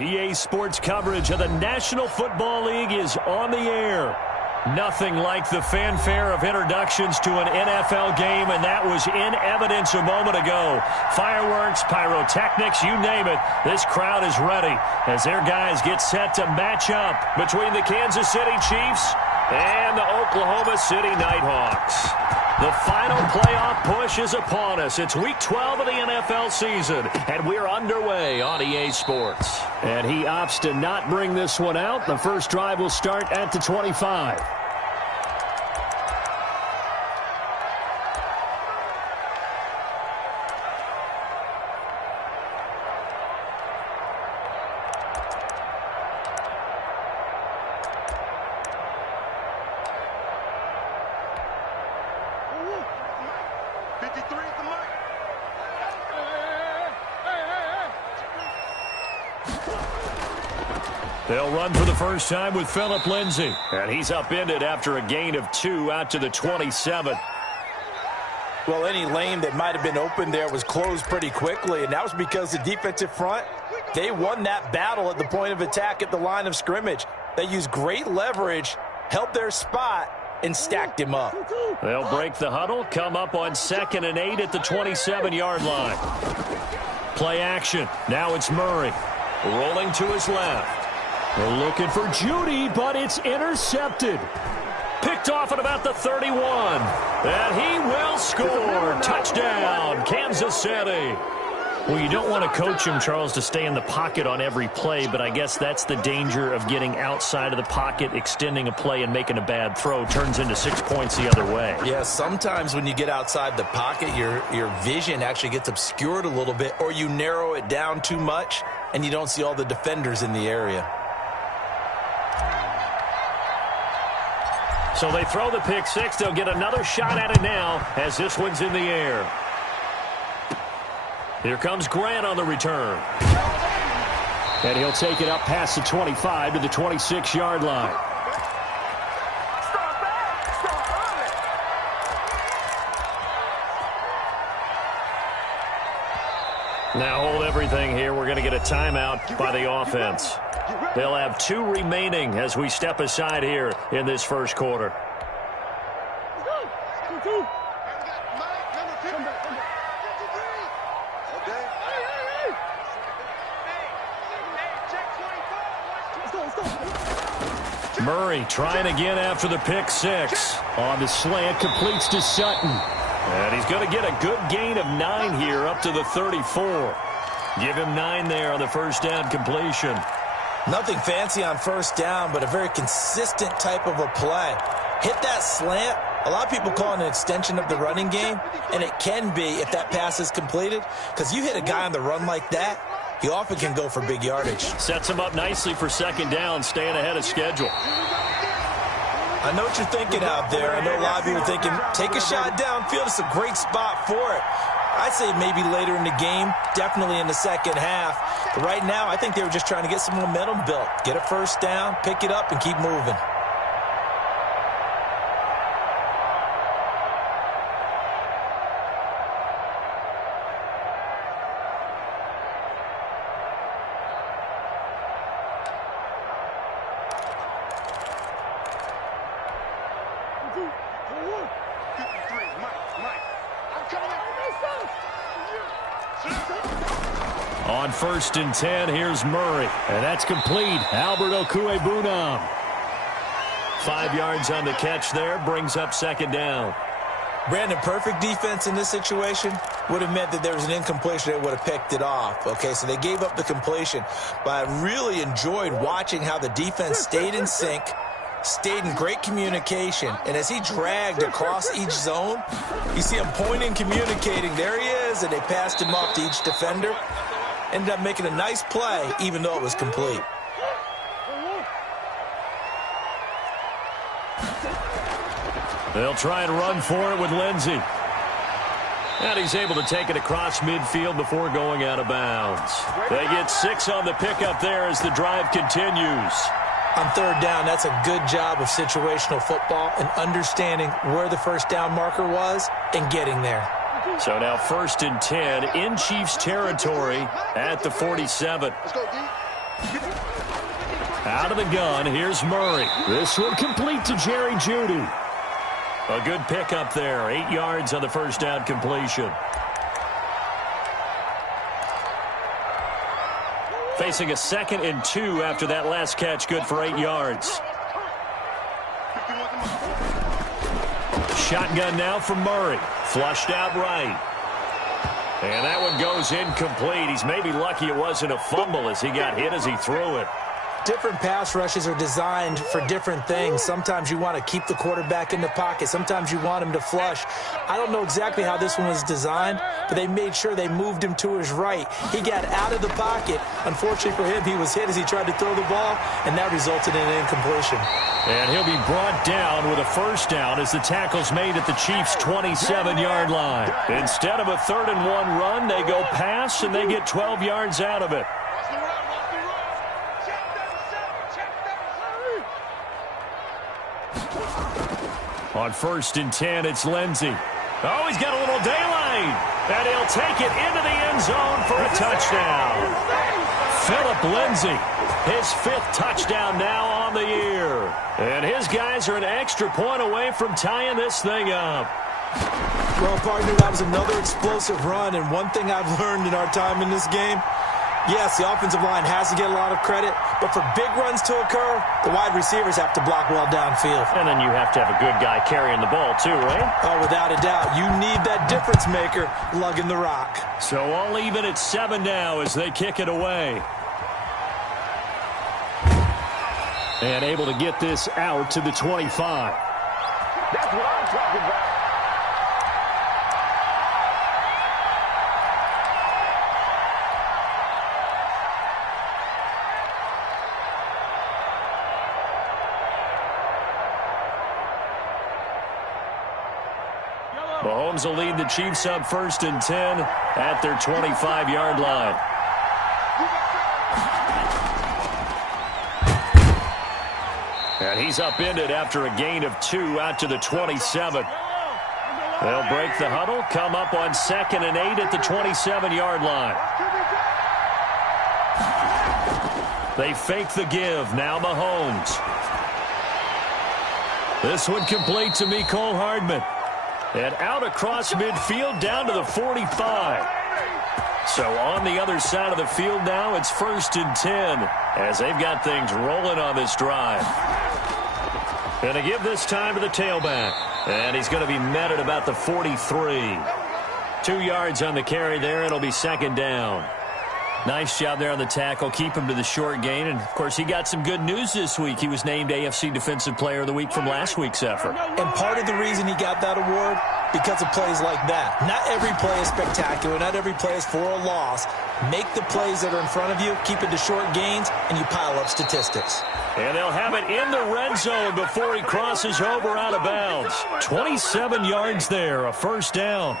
EA Sports coverage of the National Football League is on the air. Nothing like the fanfare of introductions to an NFL game, and that was in evidence a moment ago. Fireworks, pyrotechnics, you name it. This crowd is ready as their guys get set to match up between the Kansas City Chiefs and the Oklahoma City Nighthawks. The final playoff push is upon us. It's Week 12 of the NFL season, and we're underway on EA Sports. And he opts to not bring this one out. The first drive will start at the 25. They'll run for the first time with Phillip Lindsay. And he's upended after a gain of 2 out to the 27. Well, any lane that might have been open there was closed pretty quickly, and that was because the defensive front, they won that battle at the point of attack at the line of scrimmage. They used great leverage, held their spot, and stacked him up. They'll break the huddle, come up on 2nd and 8 at the 27-yard line. Play action. Now it's Murray. Rolling to his left. They're looking for Judy, but it's intercepted. Picked off at about the 31. And he will score. Touchdown, Kansas City. Well, you don't want to coach him, Charles, to stay in the pocket on every play, but I guess that's the danger of getting outside of the pocket, extending a play, and making a bad throw. Turns into 6 points the other way. Yeah, sometimes when you get outside the pocket, your vision actually gets obscured a little bit, or you narrow it down too much, and you don't see all the defenders in the area. So they throw the pick six. They'll get another shot at it now as this one's in the air. Here comes Grant on the return. And he'll take it up past the 25 to the 26-yard line. Now hold everything here. We're going to get a timeout by the offense. They'll have 2 remaining as we step aside here in this first quarter. Murray trying again after the pick six. On the slant, completes to Sutton. And he's going to get a good gain of 9 here up to the 34. Give him 9 there on the first down completion. Nothing fancy on first down, but a very consistent type of a play. Hit that slant. A lot of people call it an extension of the running game, and it can be if that pass is completed, because you hit a guy on the run like that, he often can go for big yardage. Sets him up nicely for second down, staying ahead of schedule. I know what you're thinking out there. I know a lot of you are thinking, take a shot downfield. It's a great spot for it. I'd say maybe later in the game, definitely in the second half. But right now, I think they were just trying to get some momentum built. Get a first down, pick it up, and keep moving. On 1st and 10, here's Murray. And that's complete. Albert Okwuegbunam. 5 yards on the catch there. Brings up second down. Brandon, perfect defense in this situation would have meant that there was an incompletion that would have picked it off. Okay, so they gave up the completion. But I really enjoyed watching how the defense stayed in sync, stayed in great communication. And as he dragged across each zone, you see him pointing, communicating. There he is, and they passed him off to each defender. Ended up making a nice play, even though it was complete. They'll try and run for it with Lindsay. And he's able to take it across midfield before going out of bounds. They get 6 on the pickup there as the drive continues. On third down, that's a good job of situational football and understanding where the first down marker was and getting there. So now 1st and 10 in Chiefs territory at the 47. Out of the gun, here's Murray. This one complete to Jerry Jeudy. A good pickup there. 8 yards on the first down completion. Facing a 2nd and 2 after that last catch. Good for 8 yards. Shotgun now from Murray. Flushed out right. And that one goes incomplete. He's maybe lucky it wasn't a fumble as he got hit as he threw it. Different pass rushes are designed for different things. Sometimes you want to keep the quarterback in the pocket. Sometimes you want him to flush. I don't know exactly how this one was designed, but they made sure they moved him to his right. He got out of the pocket. Unfortunately for him, he was hit as he tried to throw the ball, and that resulted in an incompletion. And he'll be brought down with a first down as the tackle's made at the Chiefs' 27-yard line. Instead of a 3rd and 1 run, they go pass, and they get 12 yards out of it. On 1st and 10, it's Lindsey. Oh, he's got a little daylight. And he'll take it into the end zone for a touchdown. Phillip Lindsey, his 5th touchdown now on the year. And his guys are an extra point away from tying this thing up. Well, partner, that was another explosive run. And one thing I've learned in our time in this game, yes, the offensive line has to get a lot of credit, but for big runs to occur, the wide receivers have to block well downfield. And then you have to have a good guy carrying the ball too, right? Oh, without a doubt. You need that difference maker lugging the rock. So all even at 7 now as they kick it away. And able to get this out to the 25. That's what I'm talking about. Mahomes will lead the Chiefs up 1st and 10 at their 25-yard line. And he's upended after a gain of 2 out to the 27. They'll break the huddle, come up on 2nd and 8 at the 27-yard line. They fake the give. Now Mahomes. This one complete to Mecole Hardman. And out across midfield down to the 45. So on the other side of the field now, it's 1st and 10 as they've got things rolling on this drive. Going to give this time to the tailback. And he's going to be met at about the 43. 2 yards on the carry there. It'll be 2nd down. Nice job there on the tackle. Keep him to the short gain. And, of course, he got some good news this week. He was named AFC Defensive Player of the Week from last week's effort. And part of the reason he got that award, because of plays like that. Not every play is spectacular. Not every play is for a loss. Make the plays that are in front of you, keep it to short gains, and you pile up statistics. And they'll have it in the red zone before he crosses over out of bounds. 27 yards there, a 1st down.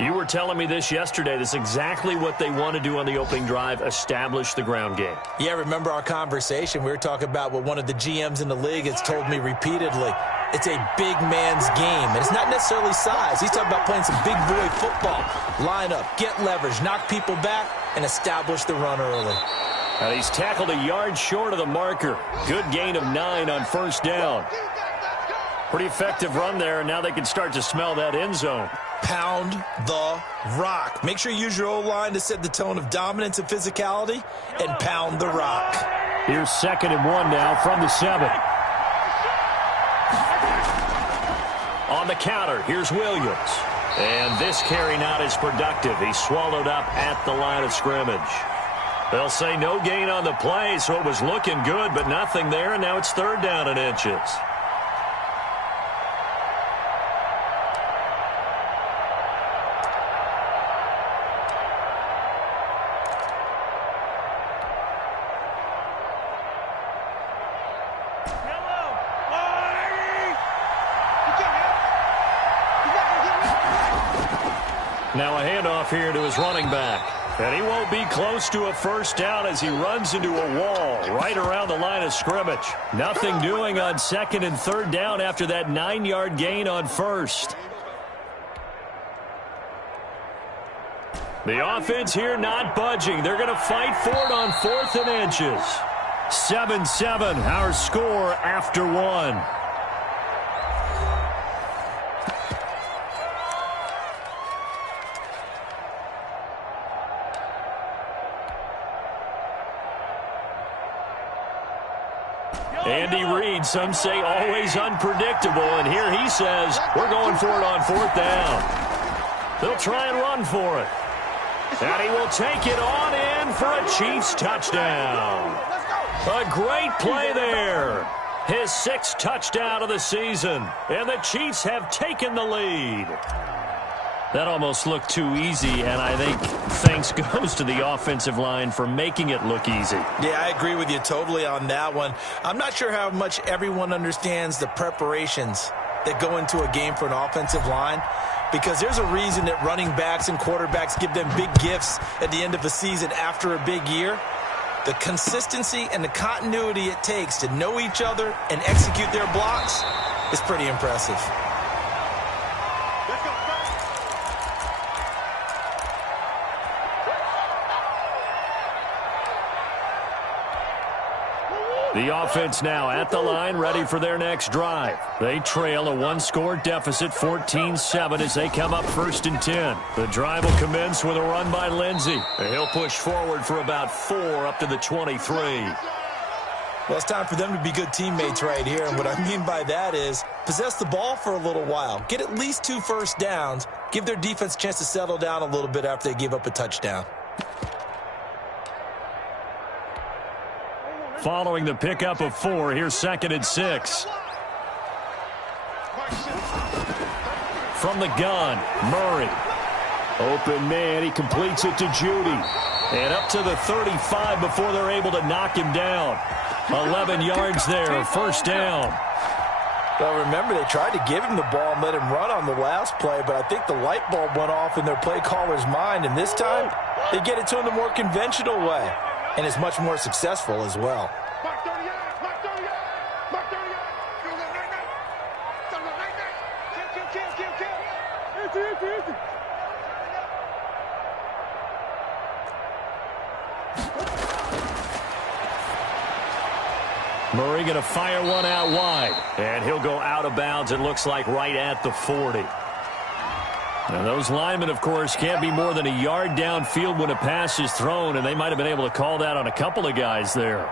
You were telling me this yesterday. This is exactly what they want to do on the opening drive, establish the ground game. Yeah, remember our conversation? We were talking about what one of the GMs in the league has told me repeatedly. It's a big man's game, and it's not necessarily size. He's talking about playing some big boy football. Line up, get leverage, knock people back, and establish the run early. And he's tackled a yard short of the marker. Good gain of 9 on 1st down. Pretty effective run there, and now they can start to smell that end zone. Pound the rock. Make sure you use your O-line to set the tone of dominance and physicality, and pound the rock. Here's 2nd and 1 now from the 7. On the counter, here's Williams. And this carry not as productive. He's swallowed up at the line of scrimmage. They'll say no gain on the play, so it was looking good, but nothing there, and now it's 3rd down and inches. Now a handoff here to his running back. And he won't be close to a 1st down as he runs into a wall right around the line of scrimmage. Nothing doing on 2nd and 3rd down after that 9-yard gain on 1st. The offense here not budging. They're going to fight for it on 4th and inches. 7-7, our score after 1. Andy Reid, some say always unpredictable, and here he says we're going for it on 4th down. They'll try and run for it. And he will take it on in for a Chiefs touchdown. A great play there. His 6th touchdown of the season, and the Chiefs have taken the lead. That almost looked too easy, and I think thanks goes to the offensive line for making it look easy. Yeah, I agree with you totally on that one. I'm not sure how much everyone understands the preparations that go into a game for an offensive line, because there's a reason that running backs and quarterbacks give them big gifts at the end of a season after a big year. The consistency and the continuity it takes to know each other and execute their blocks is pretty impressive. The offense now at the line, ready for their next drive. They trail a 1-score deficit, 14-7, as they come up 1st and 10. The drive will commence with a run by Lindsey. He'll push forward for about 4 up to the 23. Well, it's time for them to be good teammates right here, and what I mean by that is possess the ball for a little while. Get at least 2 first downs. Give their defense a chance to settle down a little bit after they give up a touchdown. Following the pickup of 4, here's 2nd and 6. From the gun, Murray. Open man, he completes it to Judy. And up to the 35 before they're able to knock him down. 11 yards there, 1st down. Well, remember, they tried to give him the ball and let him run on the last play, but I think the light bulb went off in their play caller's mind, and this time they get it to him the more conventional way. And it's much more successful as well. Murray going to fire one out wide. And he'll go out of bounds, it looks like, right at the 40. And those linemen, of course, can't be more than a yard downfield when a pass is thrown, and they might have been able to call that on a couple of guys there.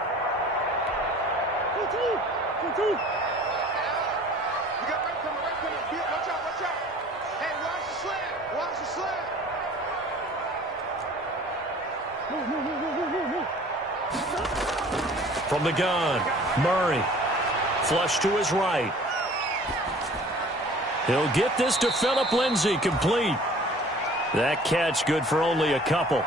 From the gun, Murray. Flush to his right. He'll get this to Phillip Lindsay, complete. That catch good for only a couple.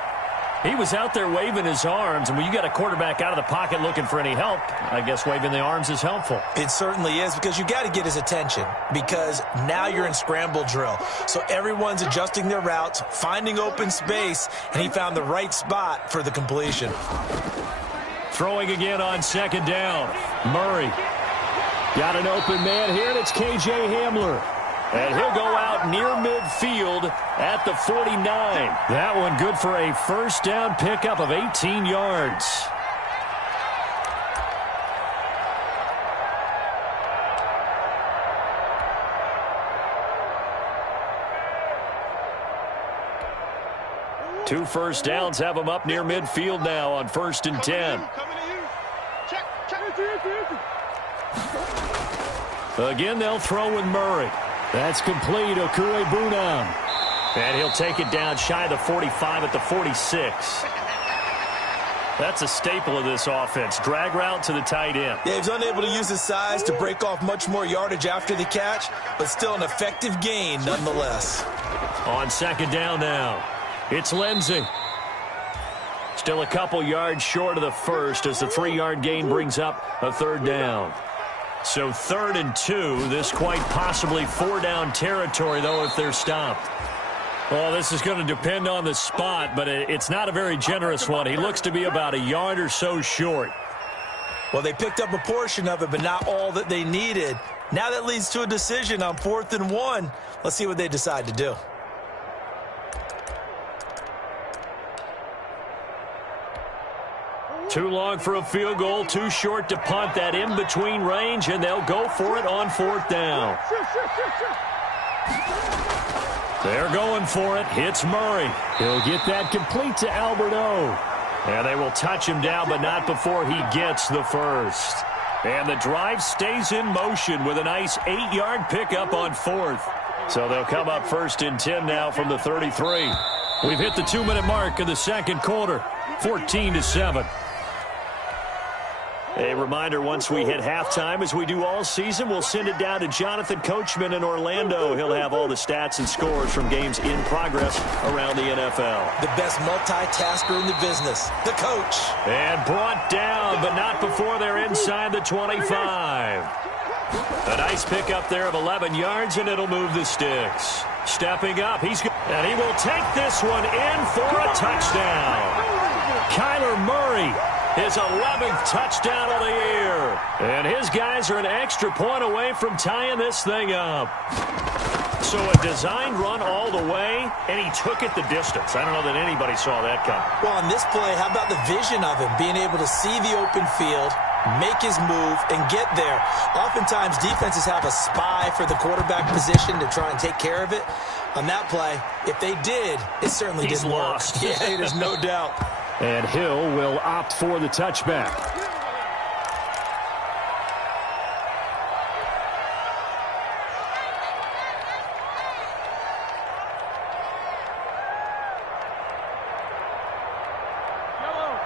He was out there waving his arms, and when you got a quarterback out of the pocket looking for any help, I guess waving the arms is helpful. It certainly is, because you got to get his attention, because now you're in scramble drill. So everyone's adjusting their routes, finding open space, and he found the right spot for the completion. Throwing again on 2nd down. Murray. Got an open man here, and it's K.J. Hamler. And he'll go out near midfield at the 49. That one good for a 1st down pickup of 18 yards. Two 1st downs have them up near midfield now on 1st and 10. Again, they'll throw with Murray. That's complete, Okuegbunam. And he'll take it down shy of the 45 at the 46. That's a staple of this offense. Drag route to the tight end. Yeah, he's unable to use his size to break off much more yardage after the catch, but still an effective gain nonetheless. On 2nd down now, it's Lindsey. Still a couple yards short of the 1st as the 3-yard gain brings up a 3rd down. So 3rd and 2, this quite possibly 4-down territory, though, if they're stopped. Well, this is going to depend on the spot, but it's not a very generous one. He looks to be about a yard or so short. Well, they picked up a portion of it, but not all that they needed. Now that leads to a decision on 4th and 1. Let's see what they decide to do. Too long for a field goal, too short to punt. That in-between range, and they'll go for it on 4th down. They're going for it. Hits Murray. He'll get that complete to Alberto. And they will touch him down, but not before he gets the first. And the drive stays in motion with a nice 8-yard pickup on 4th. So they'll come up 1st and 10 now from the 33. We've hit the 2-minute mark of the second quarter. 14-7. A reminder, once we hit halftime, as we do all season, we'll send it down to Jonathan Coachman in Orlando. He'll have all the stats and scores from games in progress around the NFL. The best multitasker in the business, the coach. And brought down, but not before they're inside the 25. A nice pickup there of 11 yards, and it'll move the sticks. Stepping up, and he will take this one in for a touchdown. Kyler Murray, his 11th touchdown of the year. And his guys are an extra point away from tying this thing up. So a designed run all the way, and he took it the distance. I don't know that anybody saw that coming. Well, on this play, how about the vision of him, being able to see the open field, make his move, and get there. Oftentimes, defenses have a spy for the quarterback position to try and take care of it. On that play, if they did, it certainly didn't work. Yeah, there's no doubt. And Hill will opt for the touchback.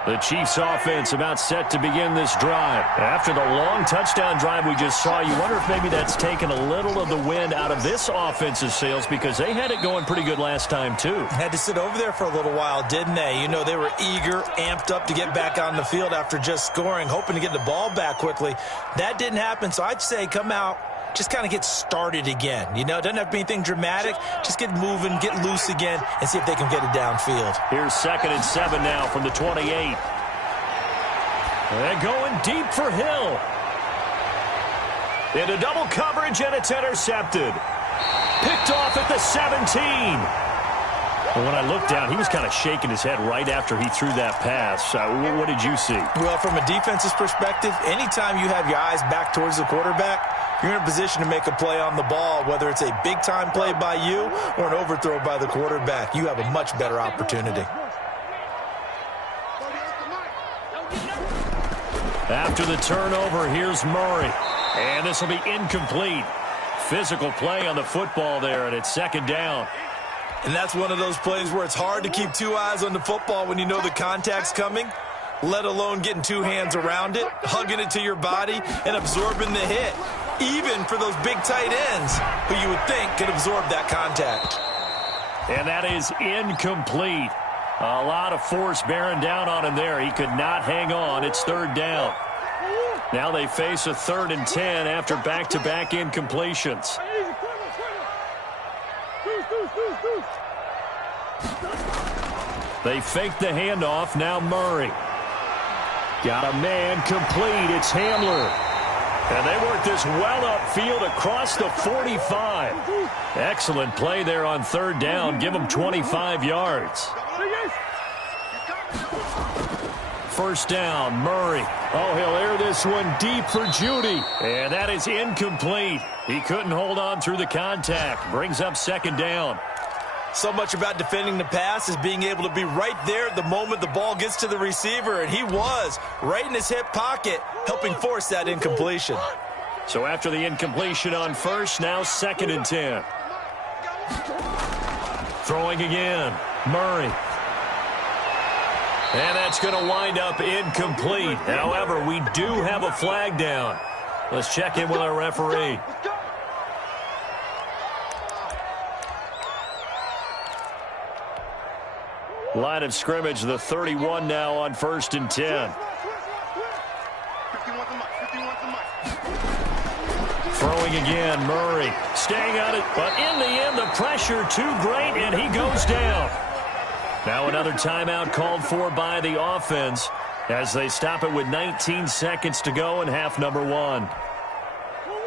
The Chiefs offense about set to begin this drive. After the long touchdown drive we just saw, you wonder if maybe that's taken a little of the wind out of this offense's sails, because they had it going pretty good last time too. Had to sit over there for a little while, didn't they? You know, they were eager, amped up to get back on the field after just scoring, hoping to get the ball back quickly. That didn't happen, so I'd say come out, just kind of get started again. You know, it doesn't have to be anything dramatic. Just get moving, get loose again, and see if they can get it downfield. Here's 2nd and 7 now from the 28. And going deep for Hill. Into double coverage, and it's intercepted. Picked off at the 17. And when I looked down, he was kind of shaking his head right after he threw that pass. What did you see? Well, from a defense's perspective, anytime you have your eyes back towards the quarterback, you're in a position to make a play on the ball, whether it's a big-time play by you or an overthrow by the quarterback. You have a much better opportunity. After the turnover, here's Murray. And this will be incomplete. Physical play on the football there, and it's 2nd down. And that's one of those plays where it's hard to keep two eyes on the football when you know the contact's coming, let alone getting two hands around it, hugging it to your body, and absorbing the hit. Even for those big tight ends who you would think could absorb that contact. And that is incomplete. A lot of force bearing down on him there. He could not hang on. It's 3rd down. Now they face a 3rd and 10 after back-to-back incompletions. They fake the handoff. Now Murray. Got a man complete. It's Hamler. And they work this well upfield across the 45. Excellent play there on 3rd down. Give them 25 yards. 1st down, Murray. Oh, he'll air this one deep for Judy. And that is incomplete. He couldn't hold on through the contact. Brings up 2nd down. So much about defending the pass is being able to be right there at the moment the ball gets to the receiver, and he was right in his hip pocket, helping force that incompletion. So after the incompletion on 1st, now 2nd and 10. Throwing again, Murray. And that's going to wind up incomplete. However, we do have a flag down. Let's check in with our referee. Line of scrimmage, the 31 now on 1st and 10. Throwing again, Murray. Staying on it, but in the end, the pressure too great, and he goes down. Now another timeout called for by the offense as they stop it with 19 seconds to go in half number 1.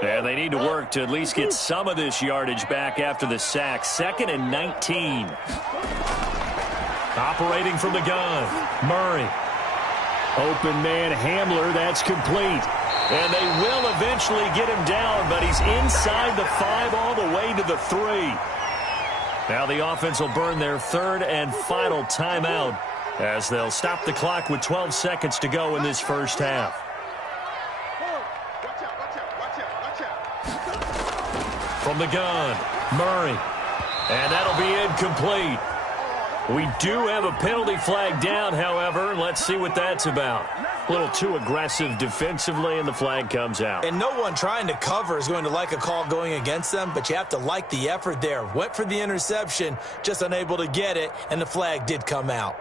And they need to work to at least get some of this yardage back after the sack. 2nd and 19. Operating from the gun, Murray. Open man Hamler, that's complete. And they will eventually get him down, but he's inside the 5 all the way to the 3. Now the offense will burn their third and final timeout as they'll stop the clock with 12 seconds to go in this first half. From the gun, Murray. And that'll be incomplete. We do have a penalty flag down, however. Let's see what that's about. A little too aggressive defensively, and the flag comes out. And no one trying to cover is going to like a call going against them, but you have to like the effort there. Went for the interception, just unable to get it, and the flag did come out.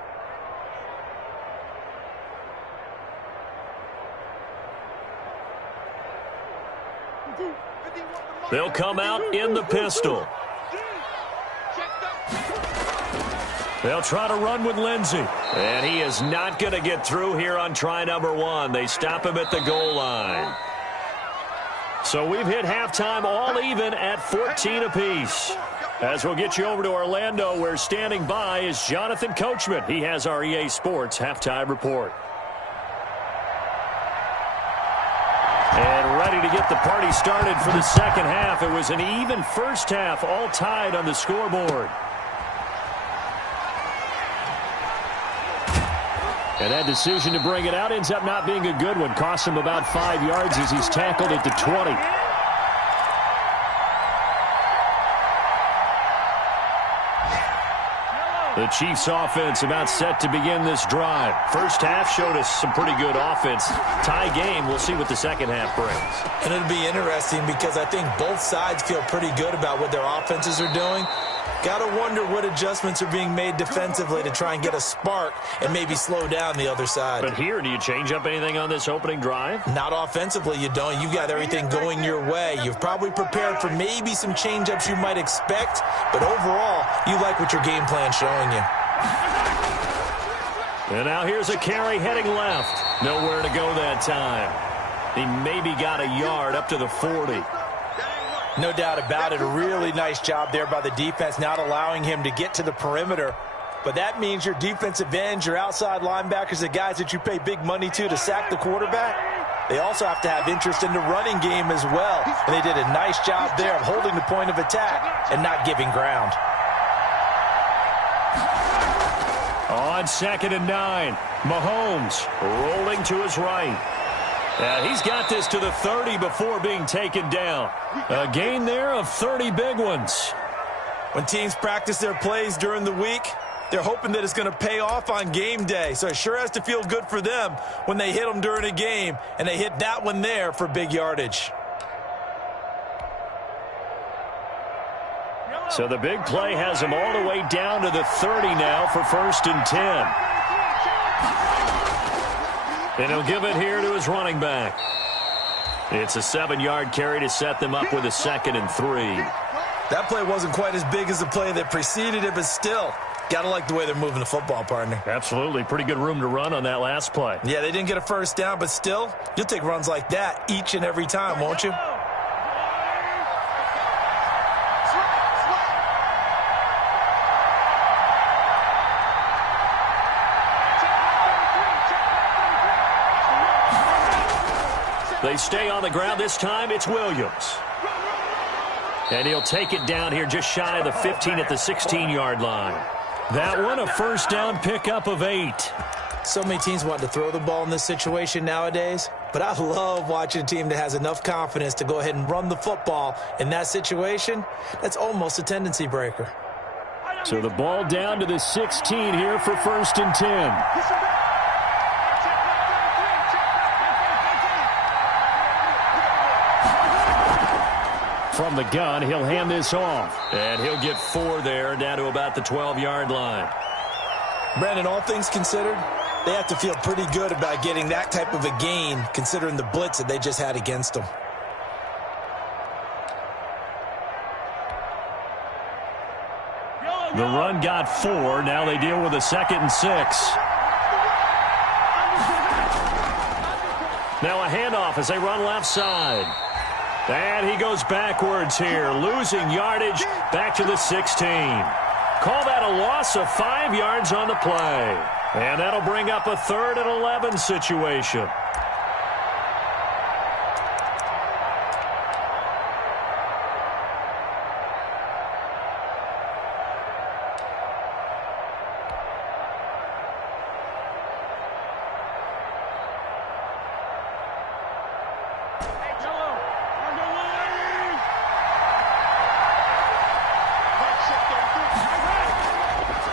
They'll come out in the pistol. They'll try to run with Lindsey. And he is not going to get through here on try number 1. They stop him at the goal line. So we've hit halftime all even at 14 apiece. As we'll get you over to Orlando, where standing by is Jonathan Coachman. He has our EA Sports halftime report. And ready to get the party started for the second half. It was an even first half, all tied on the scoreboard. And that decision to bring it out ends up not being a good one. Costs him about 5 yards as he's tackled at the 20. The Chiefs offense about set to begin this drive. First half showed us some pretty good offense. Tie game, we'll see what the second half brings. And it'll be interesting because I think both sides feel pretty good about what their offenses are doing. Got to wonder what adjustments are being made defensively to try and get a spark and maybe slow down the other side. But here, do you change up anything on this opening drive? Not offensively, you don't. You've got everything going your way. You've probably prepared for maybe some change-ups you might expect, but overall, you like what your game plan's showing you. And now here's a carry heading left. Nowhere to go that time. He maybe got a yard up to the 40. No doubt about it. A really nice job there by the defense, not allowing him to get to the perimeter. But that means your defensive ends, your outside linebackers, the guys that you pay big money to sack the quarterback, they also have to have interest in the running game as well. And they did a nice job there of holding the point of attack and not giving ground. On 2nd and 9, Mahomes rolling to his right. He's got this to the 30 before being taken down. A gain there of 30 big ones. When teams practice their plays during the week, they're hoping that it's going to pay off on game day. So it sure has to feel good for them when they hit them during a game, and they hit that one there for big yardage. So the big play has him all the way down to the 30 now for 1st and 10. And he'll give it here to his running back. It's a 7-yard carry to set them up with a 2nd and 3. That play wasn't quite as big as the play that preceded it, but still, got to like the way they're moving the football, partner. Absolutely. Pretty good room to run on that last play. Yeah, they didn't get a first down, but still, you'll take runs like that each and every time, won't you? They stay on the ground. This time it's Williams. And he'll take it down here just shy of the 15 at the 16-yard line. That one a first down pickup of 8. So many teams want to throw the ball in this situation nowadays, but I love watching a team that has enough confidence to go ahead and run the football in that situation. That's almost a tendency breaker. So the ball down to the 16 here for 1st and 10. From the gun, he'll hand this off. And he'll get 4 there, down to about the 12-yard line. Brandon, all things considered, they have to feel pretty good about getting that type of a gain, considering the blitz that they just had against them. The run got 4. Now they deal with a 2nd and 6. Now a handoff as they run left side. And he goes backwards here, losing yardage back to the 16. Call that a loss of 5 yards on the play. And that'll bring up a 3rd and 11 situation.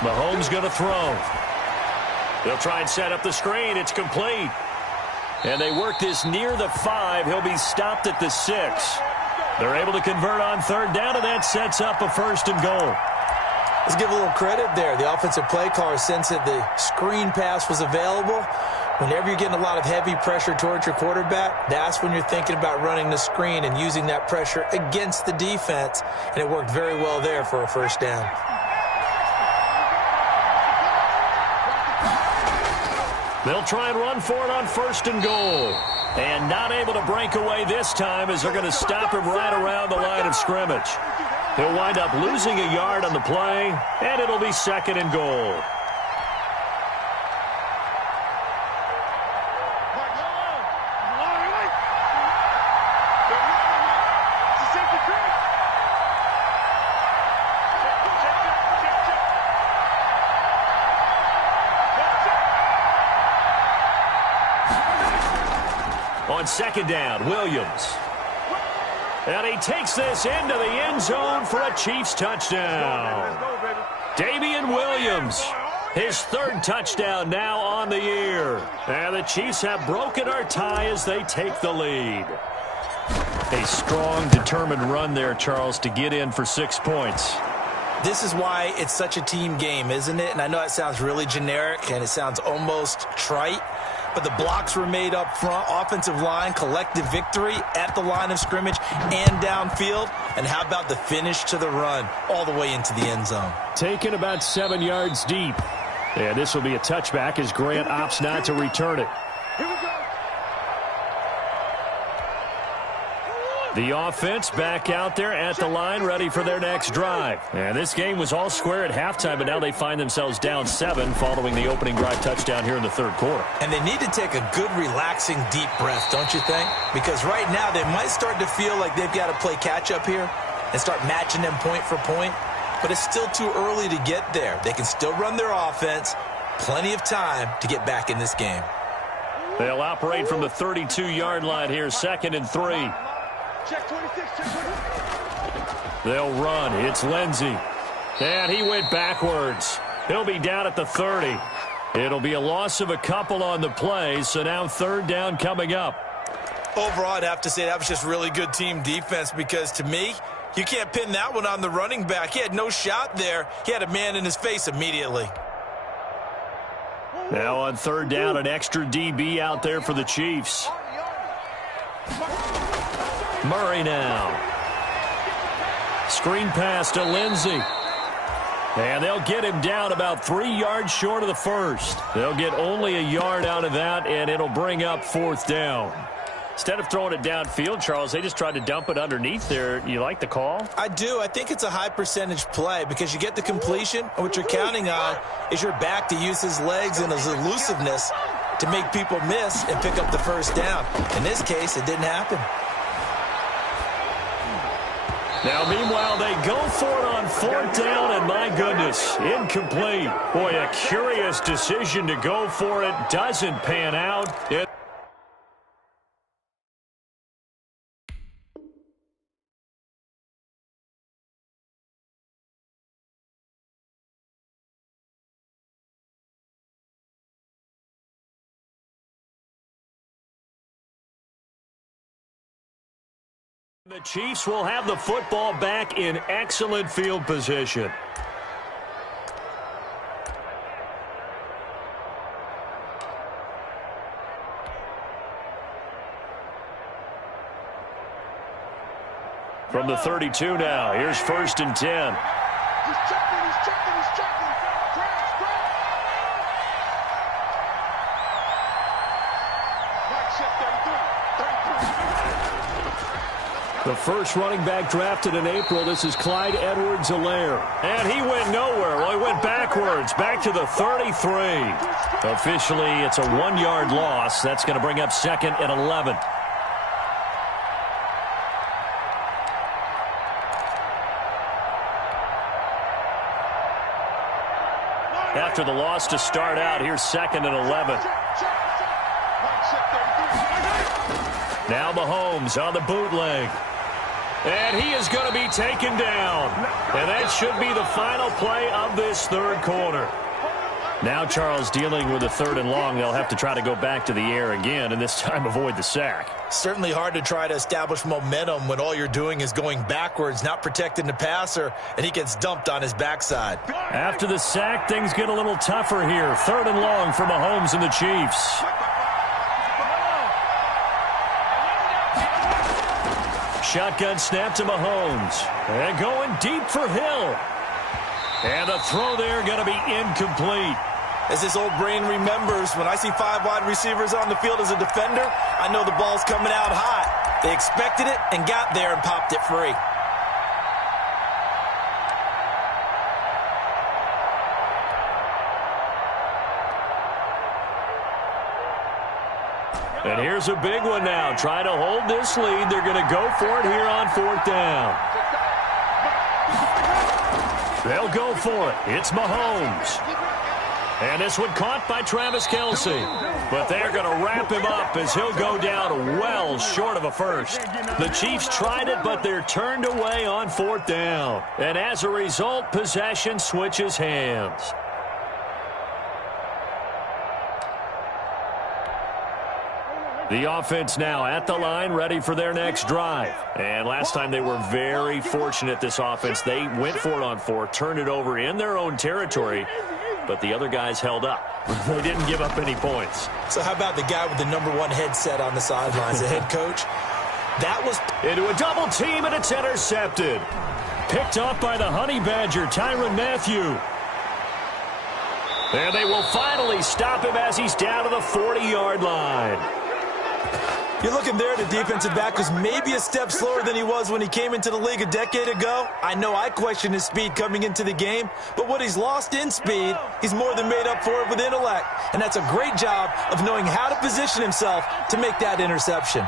Mahomes going to throw. They'll try and set up the screen. It's complete. And they work this near the 5. He'll be stopped at the 6. They're able to convert on 3rd down, and that sets up a 1st and goal. Let's give a little credit there. The offensive play caller, since that the screen pass was available, whenever you're getting a lot of heavy pressure towards your quarterback, that's when you're thinking about running the screen and using that pressure against the defense, and it worked very well there for a 1st down. They'll try and run for it on 1st and goal. And not able to break away this time as they're going to stop him right around the line of scrimmage. He'll wind up losing a yard on the play, and it'll be 2nd and goal. On 2nd down, Williams. And he takes this into the end zone for a Chiefs touchdown. Damian Williams, his 3rd touchdown now on the year. And the Chiefs have broken our tie as they take the lead. A strong, determined run there, Charles, to get in for 6 points. This is why it's such a team game, isn't it? And I know it sounds really generic and it sounds almost trite, but the blocks were made up front, offensive line, collective victory at the line of scrimmage and downfield. And how about the finish to the run all the way into the end zone? Taken about 7 yards deep. And this will be a touchback as Grant opts not to return it. Here we go. The offense back out there at the line, ready for their next drive. And this game was all square at halftime, but now they find themselves down 7 following the opening drive touchdown here in the 3rd quarter. And they need to take a good, relaxing, deep breath, don't you think? Because right now they might start to feel like they've got to play catch-up here and start matching them point for point. But it's still too early to get there. They can still run their offense. Plenty of time to get back in this game. They'll operate from the 32-yard line here, 2nd and 3. Check 26, check 26. They'll run. It's Lindsey. And he went backwards. He'll be down at the 30. It'll be a loss of a couple on the play, so now 3rd down coming up. Overall, I'd have to say that was just really good team defense because, to me, you can't pin that one on the running back. He had no shot there. He had a man in his face immediately. Now on 3rd down, an extra DB out there for the Chiefs. Murray now. Screen pass to Lindsey. And they'll get him down about 3 yards short of the 1st. They'll get only a yard out of that, and it'll bring up 4th down. Instead of throwing it downfield, Charles, they just tried to dump it underneath there. You like the call? I do. I think it's a high-percentage play because you get the completion, and what you're counting on is your back to use his legs and his elusiveness to make people miss and pick up the 1st down. In this case, it didn't happen. Now, meanwhile, they go for it on 4th down, and my goodness, incomplete. Boy, a curious decision to go for it. Doesn't pan out. The Chiefs will have the football back in excellent field position. From the 32 now, here's 1st and 10. He's checking, he's checking, he's checking. Crash, crash. Back shift 33. The first running back drafted in April, this is Clyde Edwards-Helaire. And he went nowhere. Well, he went backwards, back to the 33. Officially, it's a 1-yard loss. That's going to bring up 2nd and 11. After the loss to start out, here's 2nd and 11. Now Mahomes on the bootleg. And he is going to be taken down. And that should be the final play of this third quarter. Now Charles dealing with a 3rd and long. They'll have to try to go back to the air again and this time avoid the sack. Certainly hard to try to establish momentum when all you're doing is going backwards, not protecting the passer, and he gets dumped on his backside. After the sack, things get a little tougher here. 3rd and long for Mahomes and the Chiefs. Shotgun snap to Mahomes. And going deep for Hill. And the throw there going to be incomplete. As his old brain remembers, when I see 5 wide receivers on the field as a defender, I know the ball's coming out hot. They expected it and got there and popped it free. And here's a big one now. Trying to hold this lead. They're going to go for it here on 4th down. They'll go for it. It's Mahomes. And this one caught by Travis Kelce. But they're going to wrap him up as he'll go down well short of a first. The Chiefs tried it, but they're turned away on 4th down. And as a result, possession switches hands. The offense now at the line, ready for their next drive. And last time they were very fortunate, this offense. They went for it on 4, turned it over in their own territory, but the other guys held up. They didn't give up any points. So how about the guy with the #1 headset on the sidelines, the head coach? That was into a double team, and it's intercepted. Picked up by the Honey Badger, Tyrann Mathieu. And they will finally stop him as he's down to the 40-yard line. You're looking there, the defensive back was maybe a step slower than he was when he came into the league a decade ago. I know I questioned his speed coming into the game, but what he's lost in speed, he's more than made up for it with intellect. And that's a great job of knowing how to position himself to make that interception.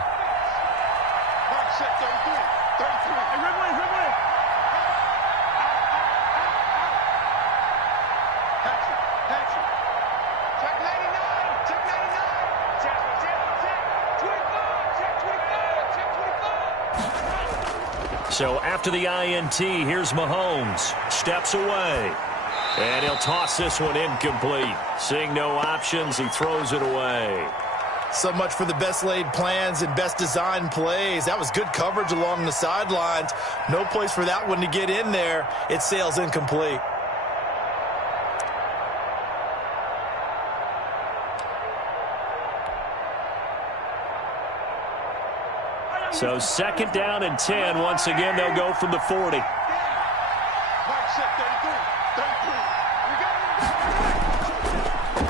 So after the INT, here's Mahomes. Steps away. And he'll toss this one incomplete. Seeing no options, he throws it away. So much for the best laid plans and best designed plays. That was good coverage along the sidelines. No place for that one to get in there. It sails incomplete. So 2nd down and 10. Once again, they'll go from the 40.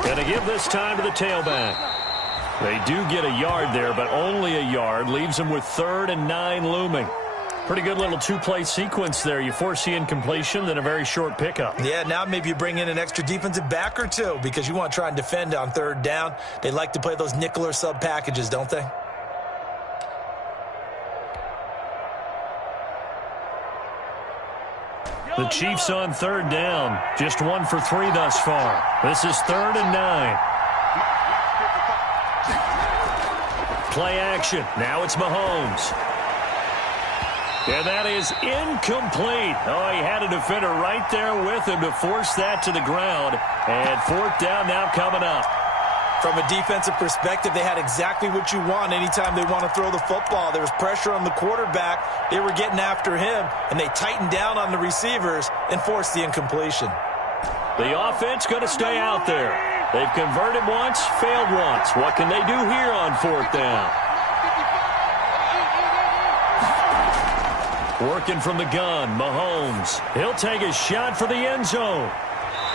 Going to give this time to the tailback. They do get a yard there, but only a yard. Leaves them with 3rd and 9 looming. Pretty good little 2-play sequence there. You force the incompletion, then a very short pickup. Yeah, now maybe you bring in an extra defensive back or two because you want to try and defend on 3rd down. They like to play those nickel or sub packages, don't they? The Chiefs on 3rd down. Just 1 for 3 thus far. This is 3rd and 9. Play action. Now it's Mahomes. And that is incomplete. Oh, he had a defender right there with him to force that to the ground. And 4th down now coming up. From a defensive perspective, they had exactly what you want anytime they want to throw the football. There was pressure on the quarterback. They were getting after him, and they tightened down on the receivers and forced the incompletion. The offense going to stay out there. They've converted once, failed once. What can they do here on 4th down? Working from the gun, Mahomes. He'll take a shot for the end zone.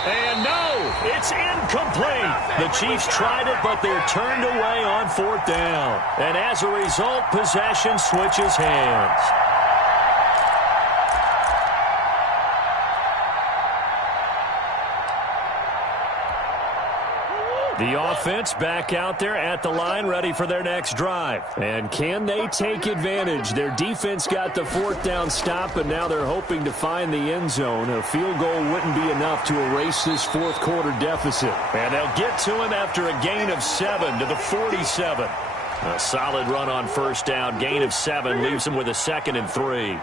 And no, it's incomplete. The Chiefs tried it, but they're turned away on 4th down. And as a result, possession switches hands. offense back out there at the line, ready for their next drive. And can they take advantage? Their defense got the fourth down stop, and now they're hoping to find the end zone. A field goal wouldn't be enough to erase this fourth quarter deficit. And they'll get to him after a gain of 7 to the 47. A solid run on first down. Gain of 7 leaves him with a 2nd and 3.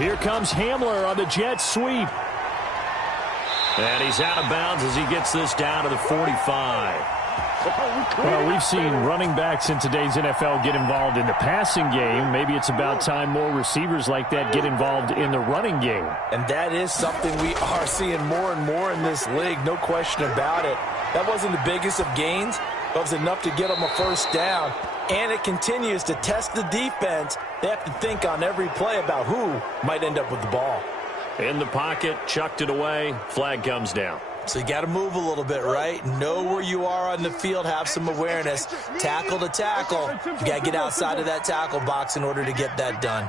Here comes Hamler on the jet sweep. And he's out of bounds as he gets this down to the 45. Well, we've seen running backs in today's NFL get involved in the passing game. Maybe it's about time more receivers like that get involved in the running game. And that is something we are seeing more and more in this league, no question about it. That wasn't the biggest of gains, but it was enough to get them a first down. And it continues to test the defense. They have to think on every play about who might end up with the ball. In the pocket, chucked it away, flag comes down. So you got to move a little bit, right? Know where you are on the field, have some awareness. Tackle to tackle. You got to get outside of that tackle box in order to get that done.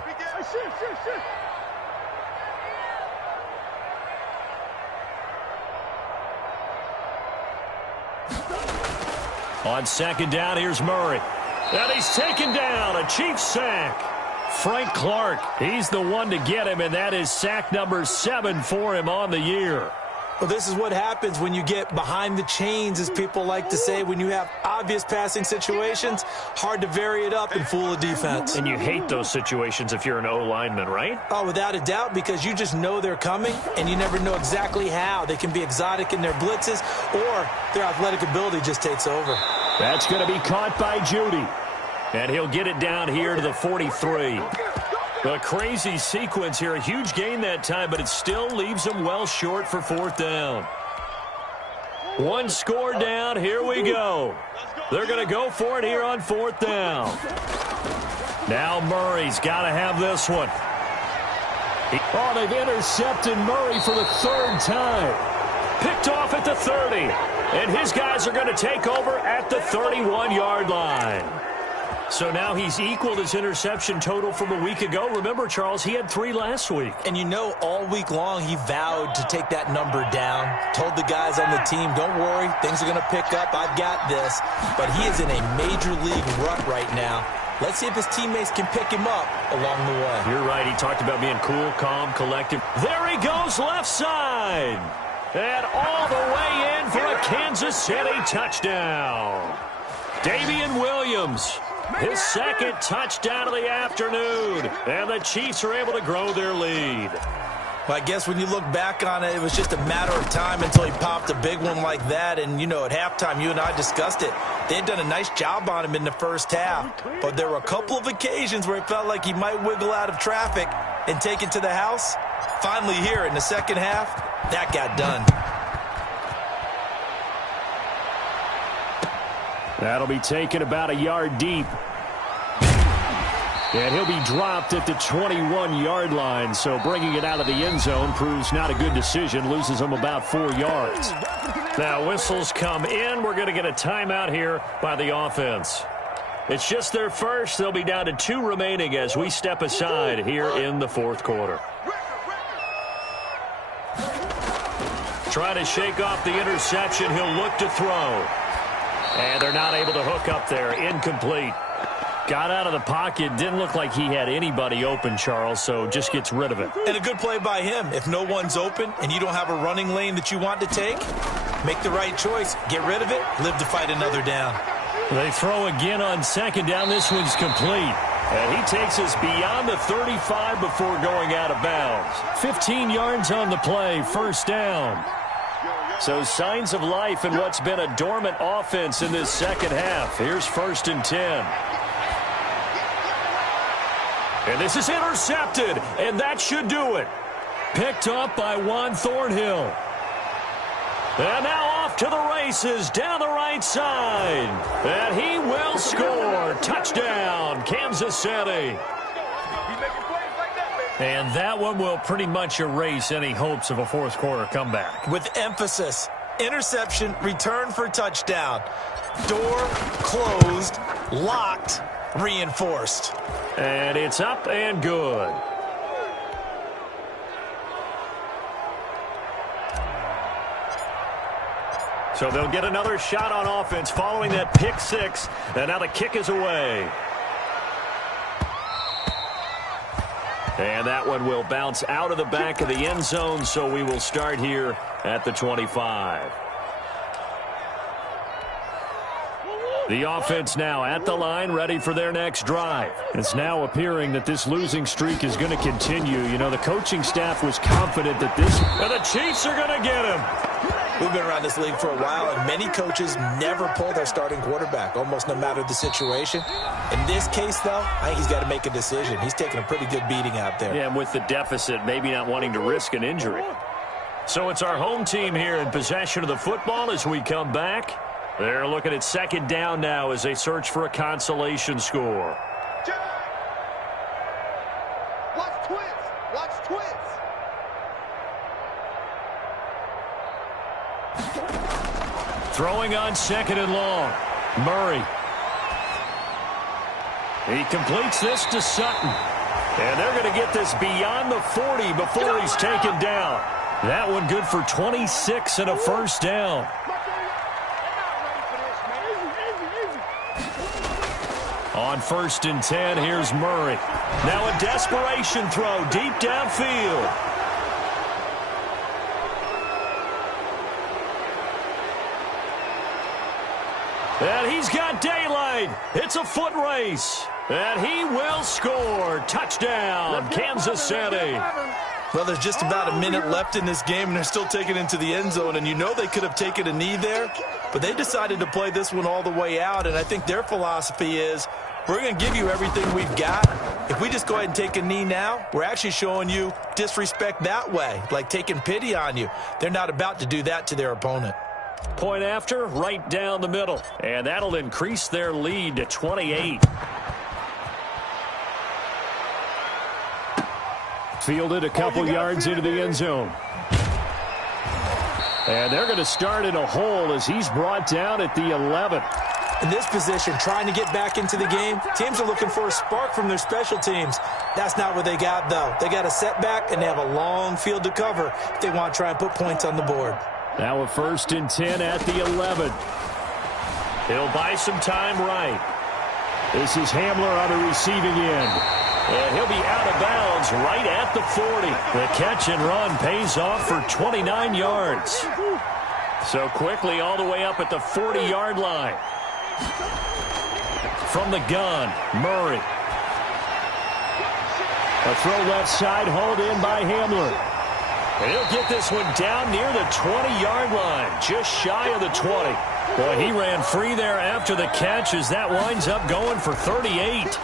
On second down, here's Murray. And he's taken down, a Chiefs sack. Frank Clark, he's the one to get him, and that is sack number 7 for him on the year. Well, this is what happens when you get behind the chains, as people like to say. When you have obvious passing situations, hard to vary it up and fool a defense. And you hate those situations if you're an O-lineman, right? Oh, without a doubt, because you just know they're coming, and you never know exactly how. They can be exotic in their blitzes, or their athletic ability just takes over. That's going to be caught by Judy. And he'll get it down here to the 43. A crazy sequence here. A huge gain that time, but it still leaves him well short for fourth down. One score down. Here we go. They're going to go for it here on fourth down. Now Murray's got to have this one. Oh, they've intercepted Murray for the 3rd time. Picked off at the 30. And his guys are going to take over at the 31-yard line. So now he's equaled his interception total from a week ago. Remember, Charles, he had 3 last week. And you know, all week long he vowed to take that number down. Told the guys on the team, don't worry, things are going to pick up. I've got this. But he is in a major league rut right now. Let's see if his teammates can pick him up along the way. You're right. He talked about being cool, calm, collected. There he goes, left side. And all the way in for a Kansas City touchdown. Damian Williams. His 2nd touchdown of the afternoon. And the Chiefs are able to grow their lead. Well, I guess when you look back on it, it was just a matter of time until he popped a big one like that. And, you know, at halftime, you and I discussed it. They had done a nice job on him in the first half. But there were a couple of occasions where it felt like he might wiggle out of traffic and take it to the house. Finally here in the second half, that got done. That'll be taken about a yard deep. And he'll be dropped at the 21-yard line. So bringing it out of the end zone proves not a good decision. Loses him about 4 yards. Now whistles come in. We're going to get a timeout here by the offense. It's just their first. They'll be down to 2 remaining as we step aside here in the fourth quarter. Trying to shake off the interception. He'll look to throw. And they're not able to hook up there. Incomplete. Got out of the pocket. Didn't look like he had anybody open, Charles, so just gets rid of it. And a good play by him. If no one's open and you don't have a running lane that you want to take, make the right choice. Get rid of it. Live to fight another down. They throw again on second down. This one's complete. And he takes us beyond the 35 before going out of bounds. 15 yards on the play. First down. So signs of life in what's been a dormant offense in this second half. Here's 1st and 10. And this is intercepted, and that should do it. Picked up by Juan Thornhill. And now off to the races down the right side. And he will score. Touchdown, Kansas City. And that one will pretty much erase any hopes of a fourth quarter comeback. With emphasis, interception, return for touchdown. Door closed, locked, reinforced. And it's up and good. So they'll get another shot on offense following that pick six. And now the kick is away. And that one will bounce out of the back of the end zone, so we will start here at the 25. The offense now at the line, ready for their next drive. It's now appearing that this losing streak is going to continue. You know, the coaching staff was confident that this... And the Chiefs are going to get him. We've been around this league for a while, and many coaches never pull their starting quarterback, almost no matter the situation. In this case, though, I think he's got to make a decision. He's taking a pretty good beating out there. Yeah, and with the deficit, maybe not wanting to risk an injury. So it's our home team here in possession of the football as we come back. They're looking at second down now as they search for a consolation score. Watch twins. Watch twins. Throwing on second and long. Murray. He completes this to Sutton. And they're going to get this beyond the 40 before he's taken down. That one good for 26 and a first down. On 1st and 10, here's Murray. Now a desperation throw deep downfield. And he's got daylight. It's a foot race. And he will score. Touchdown, Kansas City. Well, there's just about a minute left in this game, and they're still taking it into the end zone. And you know they could have taken a knee there, but they decided to play this one all the way out. And I think their philosophy is, we're going to give you everything we've got. If we just go ahead and take a knee now, we're actually showing you disrespect that way, like taking pity on you. They're not about to do that to their opponent. Point after, right down the middle. And that'll increase their lead to 28. Fielded a couple yards into the end zone. And they're going to start in a hole as he's brought down at the 11. In this position, trying to get back into the game, teams are looking for a spark from their special teams. That's not what they got, though. They got a setback, and they have a long field to cover if they want to try and put points on the board. Now a 1st and 10 at the 11. He'll buy some time right. This is Hamler on the receiving end. And he'll be out of bounds right at the 40. The catch and run pays off for 29 yards. So quickly all the way up at the 40-yard line. From the gun, Murray. A throw left side, hauled in by Hamler. And he'll get this one down near the 20-yard line, just shy of the 20. Boy, he ran free there after the catch as that winds up going for 38.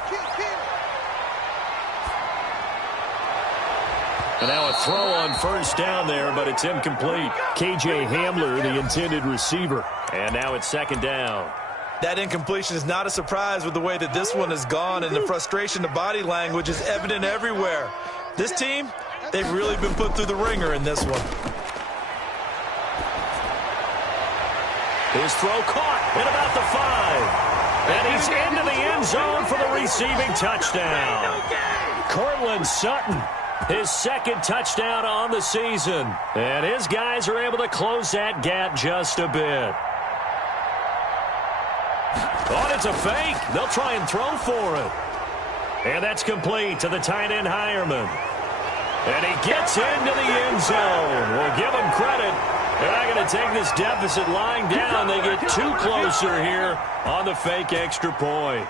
And now a throw on first down there, but it's incomplete. KJ Hamler, the intended receiver. And now it's second down. That incompletion is not a surprise with the way that this one has gone, and the frustration, the body language is evident everywhere. This team, they've really been put through the ringer in this one. His throw caught at about the 5. And he's into the end zone for the receiving touchdown. Cortland Sutton, his second touchdown on the season. And his guys are able to close that gap just a bit. Oh, it's a fake. They'll try and throw for it. And that's complete to the tight end Hireman. And he gets into the end zone. We'll give him credit. They're not going to take this deficit lying down. They get too closer here on the fake extra point.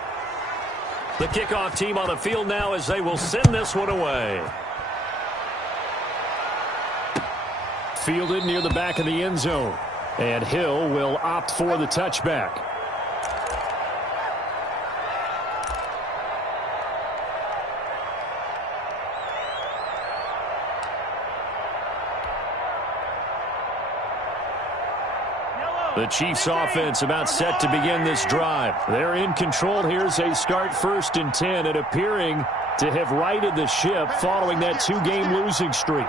The kickoff team on the field now as they will send this one away. Fielded near the back of the end zone. And Hill will opt for the touchback. The Chiefs offense about set to begin this drive. They're in control here as they start 1st and 10 and appearing to have righted the ship following that 2-game losing streak.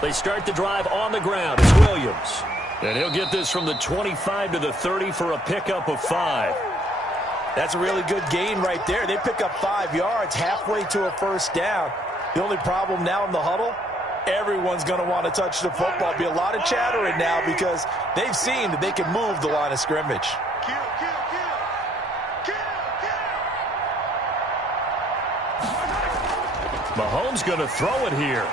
They start the drive on the ground. It's Williams. And he'll get this from the 25 to the 30 for a pickup of 5. That's a really good gain right there. They pick up 5 yards halfway to a first down. The only problem now in the huddle, everyone's going to want to touch the football. Be a lot of chattering now because they've seen that they can move the line of scrimmage. Mahomes going to throw it here.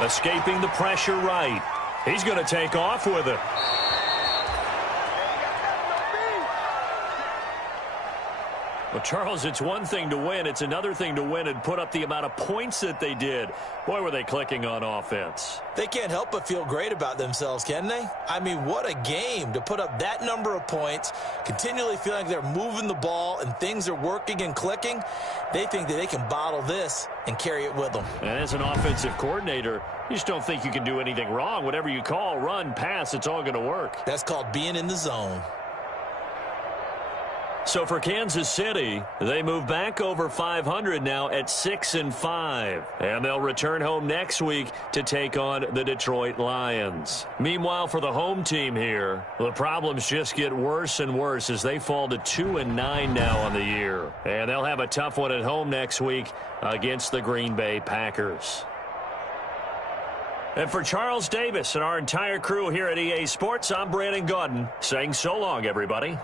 Escaping the pressure right. He's going to take off with it. Well, Charles, it's one thing to win. It's another thing to win and put up the amount of points that they did. Boy, were they clicking on offense. They can't help but feel great about themselves, can they? I mean, what a game to put up that number of points, continually feeling like they're moving the ball and things are working and clicking. They think that they can bottle this and carry it with them. And as an offensive coordinator, you just don't think you can do anything wrong. Whatever you call, run, pass, it's all going to work. That's called being in the zone. So for Kansas City, they move back over 500 now at 6-5. And they'll return home next week to take on the Detroit Lions. Meanwhile, for the home team here, the problems just get worse and worse as they fall to 2-9 now on the year. And they'll have a tough one at home next week against the Green Bay Packers. And for Charles Davis and our entire crew here at EA Sports, I'm Brandon Gaudin saying so long, everybody.